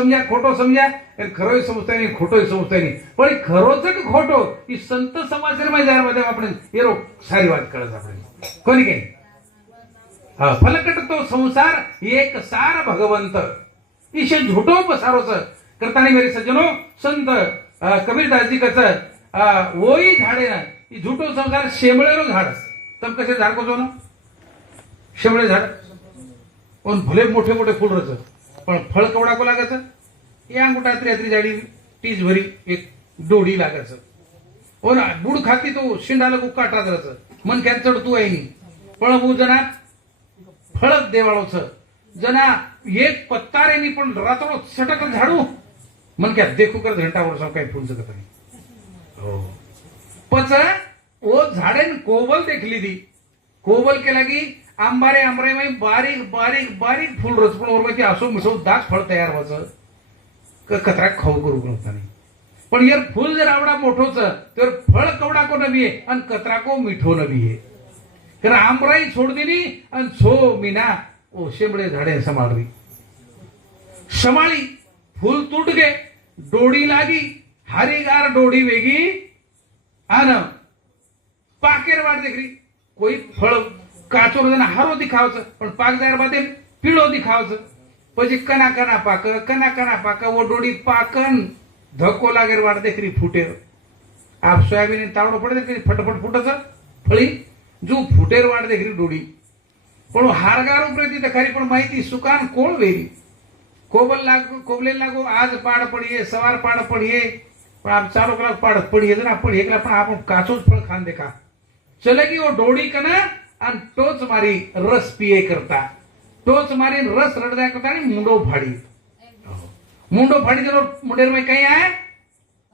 સમજ્યા ખોટો સમજ્યા એટલે ખરોય સમજતા નહીં ખોટોય સમજતા નહીં પણ એ ખરો છે કે ખોટો એ સંત સમાચારમાં જ્યારે બધા આપણે એરો સારી વાત કરે છે આપણે કોની કઈ હા ફલકટ તો સંસાર એક સાર ભગવંત ઈશે झूठो पसारो छ करताना मेरे सज्जनो संत अ, कबीरदासजी कसं अ, वोई झाडे ना ઈ झूठो संसार शेंबळेरो झाड તમે कसे झाड કહો છો ને शेंबळे झाड पण भले मोठे मोठे फूल रच पण फळ कवडाको लागायचं? हे अंगुठा त्रियात्री जाडी टीज भरी एक डोडी लागायचं. हो ना बुड खाती तो शिंडाला गुक्का जायचं मन काय चढतो आहे फळ भाऊ जना फळ देवाळोच. जना एक पत्ता रेनी पण रातोळ सटक झाडू. मन क्या देखू कर घंटा वर्ष काही फुल सकत नाही. हो. पच ओ झाडेन कोबल देखली दी कोबल केला की આંબારે આંબરેમાં બારીક બારીક पण वर माहिती असो આસો મિસો फळ तयार व्हायचं का कचरा खाऊ करू नव्हता नाही पण यार फूल जर आवडा मोठोच तर फळ कवडाको नवी आहे आणि कचरा को मिठो नवी आहे कारण आंबराई सोड दिली आणि सो मीना ओ शेंबडे झाडे सांभाळली. समाळी फूल तुटगे डोडी लागी गार डोडी वेगी आन पाकेर वाट देखरी कोई फळ કાચો રહીને હારો દેખાવશે પણ પાક જાય બાદ એમ પીળો દેખાવશે પછી કના કના પાક કના કના પાક ઓ ડોડી પાકન ધક્કો લાગે વાટ દેખરી ફૂટે આપ સોયાબીન તાવડો પડે ને ફટફટ ફૂટે છે ફળી જો ફૂટેર વાટ દેખરી ડોડી પણ હારગારો પ્રતિ તો ખરી પણ માહિતી સુકાન કોણ વેરી કોબલ લાગો કોબલે લાગો આજ પાડ પડીએ સવાર પાડ પડીએ પણ આપ ચારો કલાક પાડ પડીએ છે ને આપણે એકલા પણ આપણે કાચો જ ફળ ખાન દેખા ચલે ગઈ ઓ ડોડી કના आणि तोच मारी रस पिये करता. टोच मारी रस रडदाय करता आणि मुंडो फाडी. मुंडो फाडी जर मुंडेर माई काही आहे?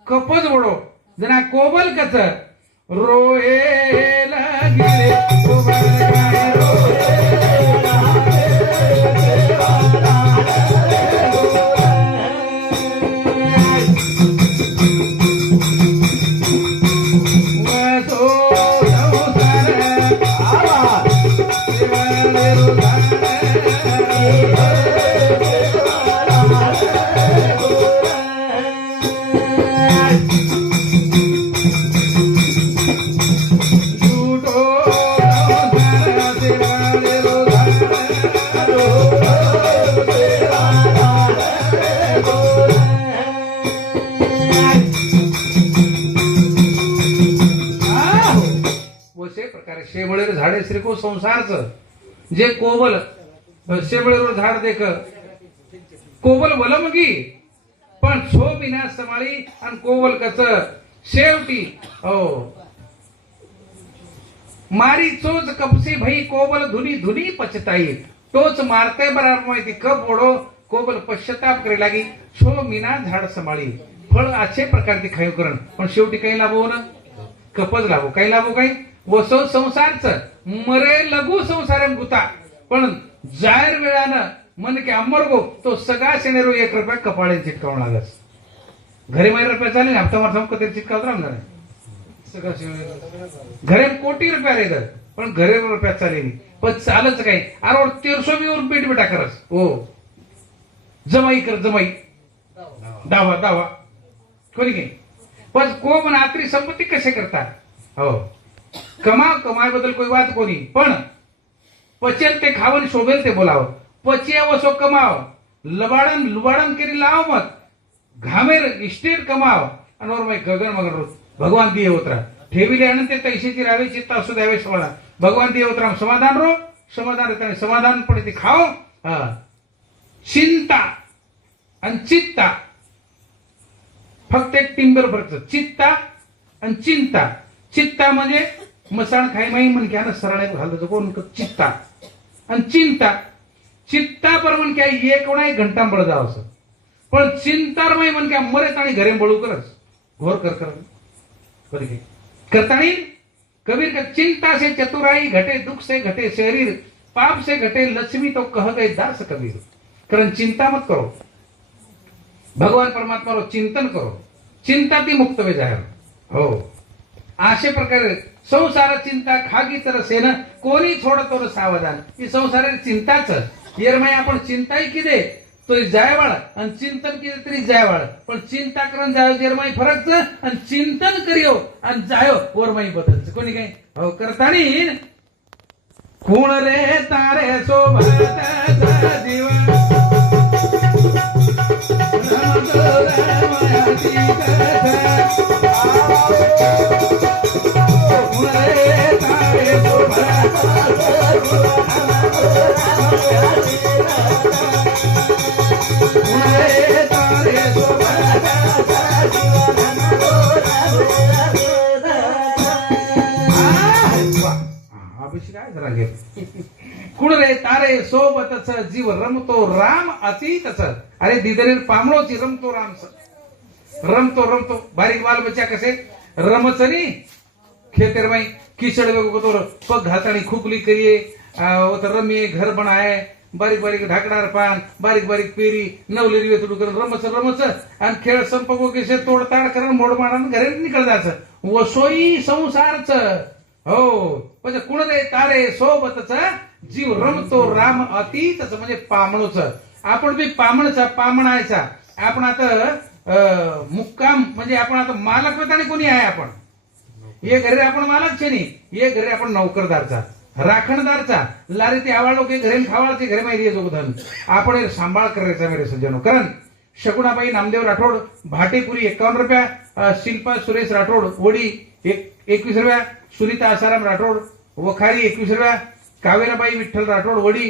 कपच वडो जना कोबल कच लागले प्रकारे शेमळेर झाडे श्रीको संसारच. जे कोवल शेमळेर झाड देख. कोवल वलमगी पण छो बिना समाळी आणि कोवल कच. शेवटी हो. मारी चोच कपसी भई कोवल धुनी धुनी पचताई तोच मारते बराबर माहिती कप ओढो कोवल पश्चाताप करे लागी. छो मीना झाड समाळी. फळ असे प्रकारचे खाऊ करण. पण शेवटी काही लाभो ना? कपच लाभो. काही लाभो काही? वसो संसारच. मरे लघु संसार गुता. पण जाहीर वेळानं मन अंबर गो तो सगळा शेनेरो एक रुपया कपाळे चिटकावून लागस घरी माहिती रुपया चालेल हप्ता मारता कधी चिटकावत राहणार सगळा घरे कोटी रुपया रे घर पण घरे रुपया चालेल पण चालच काही अरे तेरसो मी वर पेट बेटा करस. हो. जमाई कर जमाई. दावा दावा. कोणी की पण को पण आत्री संपत्ती कसे करतात हो. कमाव कमाय कोई वाद कोणी. पण पचेल ते खावन शोभेल ते बोलावं. व सो कमाव. लबाडन लुबाडन केरी लाव मत घामेर इस्टेट कमाव. आणि वर गगन मगन रोज. भगवान दिये होतरा ठेविले अनंत तैशीची राहावे चित्ता असू द्यावे समाधान. भगवान दिये होतरा समाधान रो. समाधान त्याने. समाधान पण ते खाओ. हा. चिंता. आणि चित्ता. फक्त एक टिंबर फरक. चित्ता आणि चिंता. चित्ता म्हणजे मसाण खाय माही म्हण की सरळ घालतो कोण चित्ता. आणि चिंता. चित्ता पर म्हण काय एक कोणा घंटा बळ जाव असं. पण चिंतार माही म्हण काय मरेत आणि घरे बळू करच घोर कर कर. करताणी कबीर का चिंता से चतुराई घटे दुख से घटे शरीर पाप से घटे लक्ष्मी तो कह गए दास कबीर. कारण चिंता मत करो. भगवान परमात्मावर चिंतन करो. चिंता ती मुक्त वे जाहीर. हो. अशा प्रकारे संसार चिंता खागी तर सेन कोणी थोडं न सावधान? ही संसार चिंताच. येरमाय आपण चिंताही किदे तो जायवाळ. आणि चिंतन केलं तरी जायवाळ. पण चिंता करून जायो येरमाई फरकच आणि चिंतन करियो आणि जायो वरमाई बदलच. कोणी काय? हो करतानी. खूण रे तारे सोबत जीव खूण तारे कुण रे तारे सोबतच जीव रमतो राम अतीतच. अरे दिदरीर पामळोची रमतो राम रमतो रमतो. बारीक बाल बच्चा कसे? रमचनी खेतर माई कीचड़ में को तो पग घातानी खुकली करिए आ, तो रमिए घर बनाए बारीक बारीक ढाकणार पान. बारीक बारीक पेरी. नवलेरी वेतडू करून रमच रमच आणि खेळ संपको केसे तोडताड करून मोडमाडानं मारून घरी निकळ जायचं. वसोई संसारच. हो. म्हणजे कुण रे तारे सोबतच जीव रमतो राम अतीतच. म्हणजे पामणूच. आपण बी पामणचा पामणायचा. आपण आता मुक्काम म्हणजे आपण आता मालक आणि कोणी आहे आपण? हे घरे आपण मालक छे नी. हे घरे आपण नौकरदारचा राखणदारचा. लारे ते आवाळ लोक घरे खावाळ ते घरे माहिती जोगधन. आपण सांभाळ करायचा मेरे सज्जनो. कारण शकुणाबाई नामदेव राठोड भाटेपुरी एकावन्न रुपया शिल्पा सुरेश राठोड वडी एक एकवीस रुपया सुनीता आसाराम राठोड वखारी एकवीस रुपया कावेराबाई विठ्ठल राठोड वडी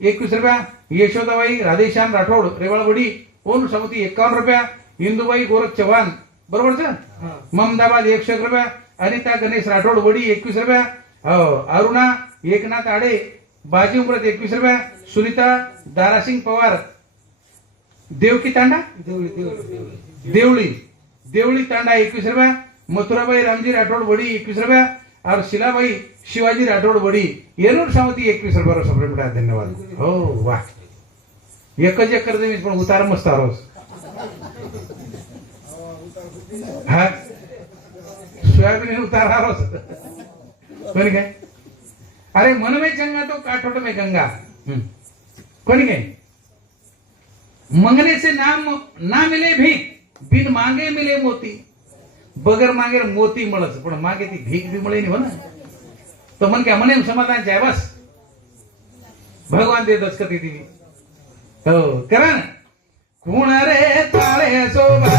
एकवीस रुपया यशोदाबाई राधेश्याम राठोड रेवाळ वडी ओन समिती एकावन्न रुपया इंदुबाई गोरख चव्हाण. बरोबर ममदाबाद एकशे एक रुपया अनिता गणेश राठोड वडी एकवीस रुपया हो, अरुणा एकनाथ आडे बाजी उमरत एकवीस रुपया सुनीता दारासिंग पवार. देवकी तांडा? देवळी देवळी तांडा एकवीस रुपया मथुराबाई रामजी राठोड वडी एकवीस रुपया और शिलाबाई शिवाजी राठोड वडी येरूर सावती एकवीस रुपया सप्रेम धन्यवाद. हो वा एकच एकर जमीन पण उतार मस्त आरोस हा सोयाबीन उतार आरोस कोणी काय अरे मन में चंगा तो काठोट में गंगा हम्म. कोणी काय मंगने से नाम ना मिले भीक बिन मागे मिले मोती बगर मागे मोती મળસ પણ માગે તી ભીખ બી મળે નહીં ને તો મન કે મને એમ સમાધાન છે બસ ભગવાન દે દસ્કતી દી હો કરા ને உணரே தாரே சோபா.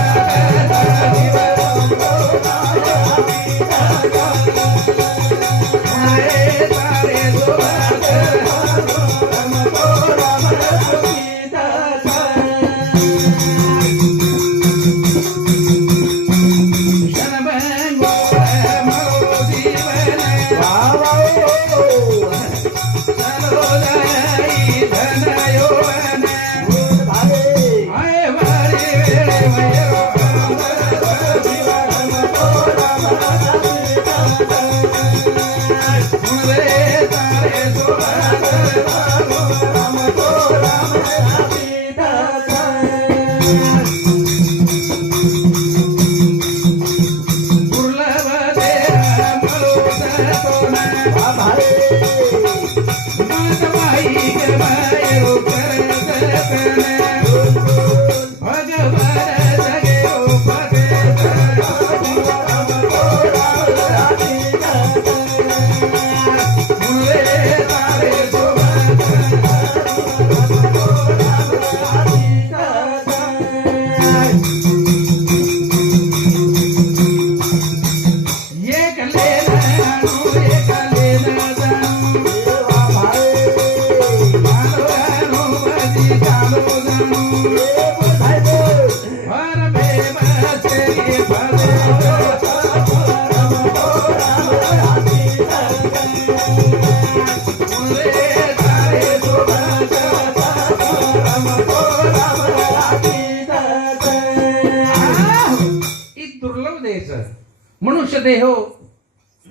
મનુષ્ય દેહો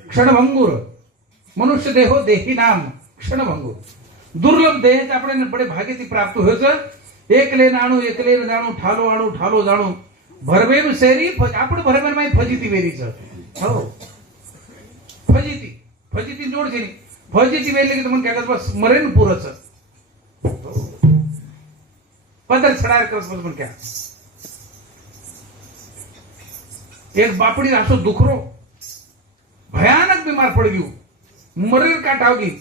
ક્ષણભંગુર મનુષ્ય દેહો દેહી નામ ક્ષણભંગુર દુર્લભ દેહ જ આપણે બડે ભાગ્યથી પ્રાપ્ત હોય છે એકલે નાણું એકલે જાણું ઠાલો આણું ઠાલો જાણું ભરવેરું શેરી ફ- આપણે ભરવેરમાં ફજીતી વેરી છે હો ફજીતી ફજીતી જોડ છે ની ફજીતી વેરી કે તમને કહેતા બસ મરે ને પૂરો છે પંદર છડાર કરસ પછી પણ ક્યાં એક બાપડી આસો દુખરો ભયાનક બીમાર પડી ગયું. મરીર કાટ આવી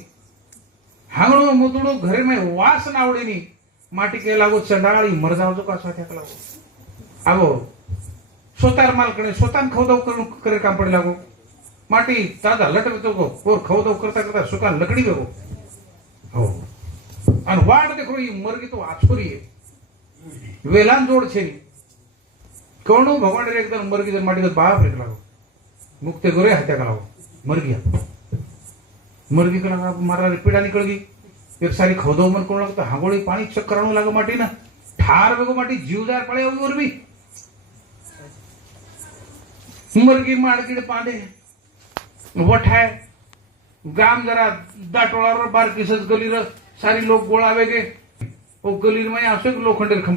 હાંગણું મુદડું ઘરે મેં વાસ ના આવડીની માટી કે લાગો ચંડાળી મર જાવ છો કા સાથે લાગો આવો. સોતાર માલ કરે સોતાન ખવદાવ કરું, કરે કામ પડી લાગો. માટી તાજા લટક તો કોર ખવદાવ કરતા કરતા સુકાન લકડી ગયો. હો અને વાડ દેખો એ મરગી તો આછોરી વેલાન જોડ છે. કોણું ભગવાન રે એકદમ મરગી માટી બાપ રે લાગો मुक्ते करूया हत्या करावं. मर गया मर गई कड़ा मारा पीड़ा निकल गई एक सारी खौदो मन कोण लागतो. हांगोळी पाणी चक्कर आणू लागू माटी ना ठार बघू माटी जीवदार पळे मरबी और भी मर गई माड़कीड़े पांडे. वठ है गाम जरा दाटोळावर बारकीसच गलीर. सारी लोक गोळा वेगे. गलीर मग असं लोखंड खंबा